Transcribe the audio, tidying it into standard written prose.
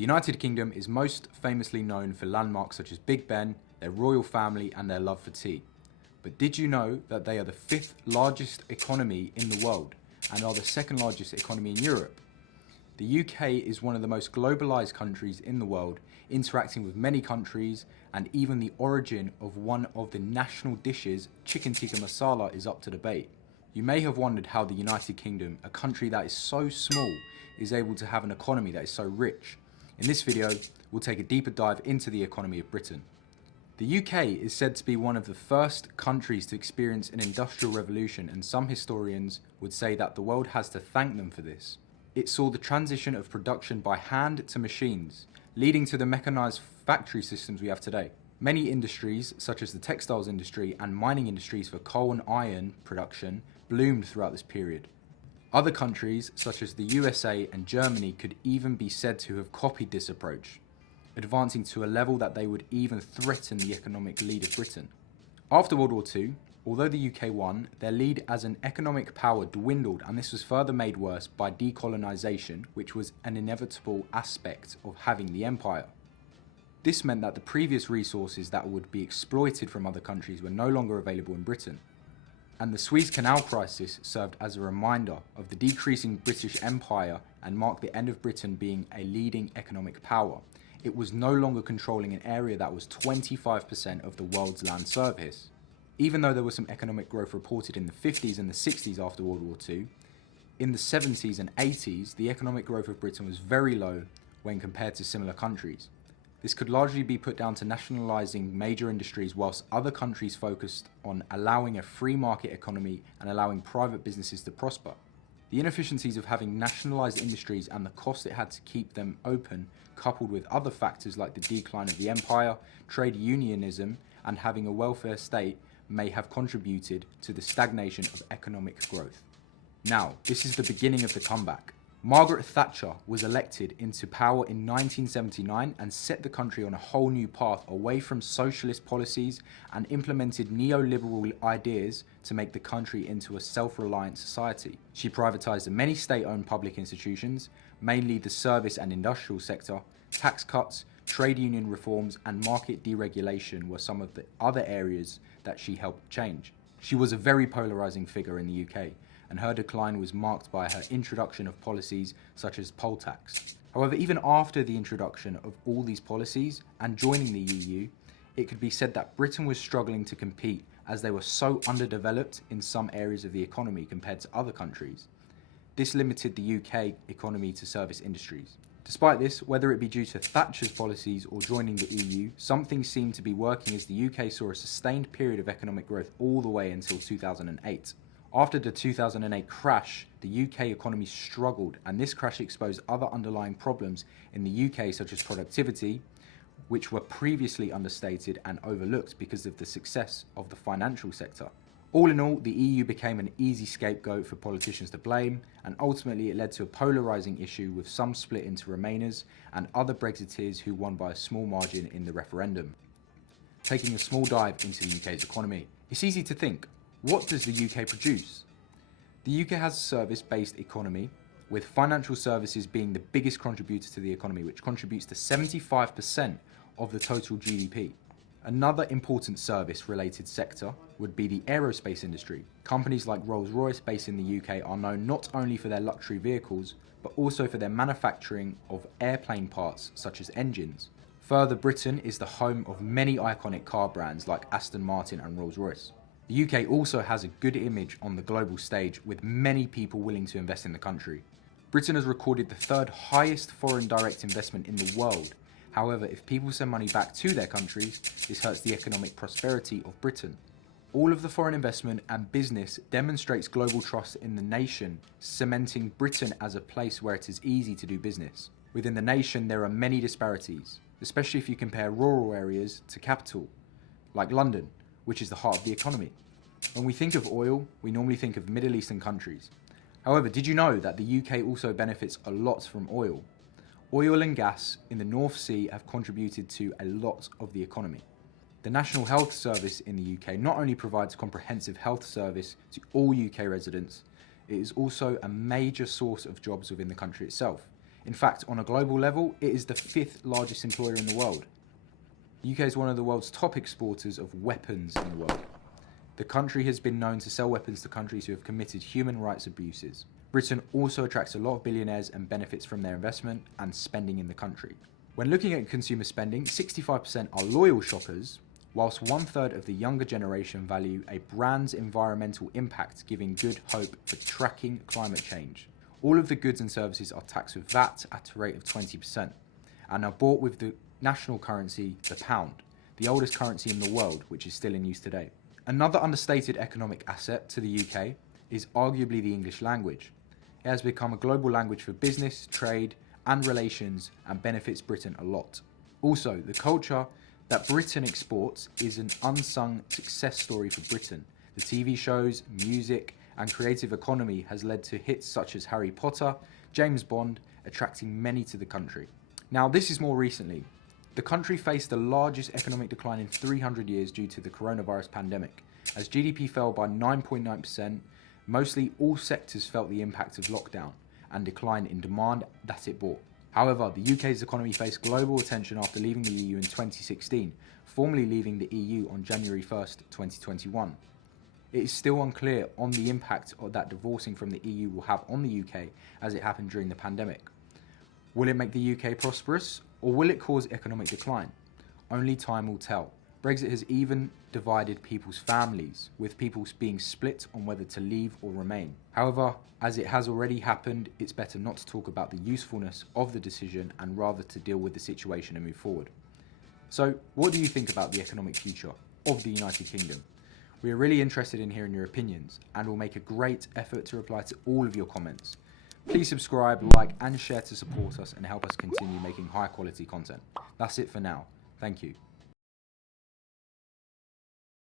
The United Kingdom is most famously known for landmarks such as Big Ben, their royal family and their love for tea. But did you know that they are the 5th largest economy in the world and are the 2nd largest economy in Europe? The UK is one of the most globalised countries in the world, interacting with many countries, and even the origin of one of the national dishes, Chicken Tikka Masala, is up to debate. You may have wondered how the United Kingdom, a country that is so small, is able to have an economy that is so rich. In this video, we'll take a deeper dive into the economy of Britain. The UK is said to be one of the first countries to experience an industrial revolution, and some historians would say that the world has to thank them for this. It saw the transition of production by hand to machines, leading to the mechanised factory systems we have today. Many industries, such as the textiles industry and mining industries for coal and iron production, bloomed throughout this period. Other countries, such as the USA and Germany, could even be said to have copied this approach, advancing to a level that they would even threaten the economic lead of Britain. After World War II, although the UK won, their lead as an economic power dwindled, and this was further made worse by decolonisation, which was an inevitable aspect of having the empire. This meant that the previous resources that would be exploited from other countries were no longer available in Britain. And the Suez Canal crisis served as a reminder of the decreasing British Empire and marked the end of Britain being a leading economic power. It was no longer controlling an area that was 25% of the world's land surface. Even though there was some economic growth reported in the 50s and the 60s after World War II, in the 70s and 80s, the economic growth of Britain was very low when compared to similar countries. This could largely be put down to nationalising major industries, whilst other countries focused on allowing a free market economy and allowing private businesses to prosper. The inefficiencies of having nationalised industries and the cost it had to keep them open, coupled with other factors like the decline of the empire, trade unionism, and having a welfare state, may have contributed to the stagnation of economic growth. Now, this is the beginning of the comeback. Margaret Thatcher was elected into power in 1979 and set the country on a whole new path away from socialist policies and implemented neoliberal ideas to make the country into a self-reliant society. She privatised many state-owned public institutions, mainly the service and industrial sector. Tax cuts, trade union reforms and market deregulation were some of the other areas that she helped change. She was a very polarising figure in the UK, and her decline was marked by her introduction of policies such as poll tax. However, even after the introduction of all these policies and joining the EU, it could be said that Britain was struggling to compete as they were so underdeveloped in some areas of the economy compared to other countries. This limited the UK economy to service industries. Despite this, whether it be due to Thatcher's policies or joining the EU, something seemed to be working as the UK saw a sustained period of economic growth all the way until 2008. After the 2008 crash, the UK economy struggled, and this crash exposed other underlying problems in the UK, such as productivity, which were previously understated and overlooked because of the success of the financial sector. All in all, the EU became an easy scapegoat for politicians to blame, and ultimately it led to a polarising issue with some split into Remainers and other Brexiteers who won by a small margin in the referendum. Taking a small dive into the UK's economy. It's easy to think, what does the UK produce? The UK has a service-based economy, with financial services being the biggest contributor to the economy, which contributes to 75% of the total GDP. Another important service-related sector would be the aerospace industry. Companies like Rolls-Royce, based in the UK, are known not only for their luxury vehicles, but also for their manufacturing of airplane parts, such as engines. Further, Britain is the home of many iconic car brands like Aston Martin and Rolls-Royce. The UK also has a good image on the global stage, with many people willing to invest in the country. Britain has recorded the 3rd highest foreign direct investment in the world. However, if people send money back to their countries, this hurts the economic prosperity of Britain. All of the foreign investment and business demonstrates global trust in the nation, cementing Britain as a place where it is easy to do business. Within the nation, there are many disparities, especially if you compare rural areas to capital, like London, which is the heart of the economy. When we think of oil, we normally think of Middle Eastern countries. However, did you know that the UK also benefits a lot from oil? Oil and gas in the North Sea have contributed to a lot of the economy. The National Health Service in the UK not only provides comprehensive health service to all UK residents, it is also a major source of jobs within the country itself. In fact, on a global level, it is the 5th largest employer in the world. The UK is one of the world's top exporters of weapons in the world. The country has been known to sell weapons to countries who have committed human rights abuses. Britain also attracts a lot of billionaires and benefits from their investment and spending in the country. When looking at consumer spending, 65% are loyal shoppers, whilst 1/3 of the younger generation value a brand's environmental impact, giving good hope for tracking climate change. All of the goods and services are taxed with VAT at a rate of 20% and are bought with the national currency, the pound, the oldest currency in the world, which is still in use today. Another understated economic asset to the UK is arguably the English language. It has become a global language for business, trade, and relations and benefits Britain a lot. Also, the culture that Britain exports is an unsung success story for Britain. The TV shows, music, and creative economy has led to hits such as Harry Potter, James Bond, attracting many to the country. Now, this is more recently. The country faced the largest economic decline in 300 years due to the coronavirus pandemic. As GDP fell by 9.9%, mostly all sectors felt the impact of lockdown and decline in demand that it brought. However, the UK's economy faced global attention after leaving the EU in 2016, formally leaving the EU on January 1st, 2021. It is still unclear on the impact that divorcing from the EU will have on the UK as it happened during the pandemic. Will it make the UK prosperous, or will it cause economic decline? Only time will tell. Brexit has even divided people's families, with people being split on whether to leave or remain. However, as it has already happened, it's better not to talk about the usefulness of the decision and rather to deal with the situation and move forward. So, what do you think about the economic future of the United Kingdom? We are really interested in hearing your opinions and will make a great effort to reply to all of your comments. Please subscribe, like and share to support us and help us continue making high quality content. That's it for now. Thank you.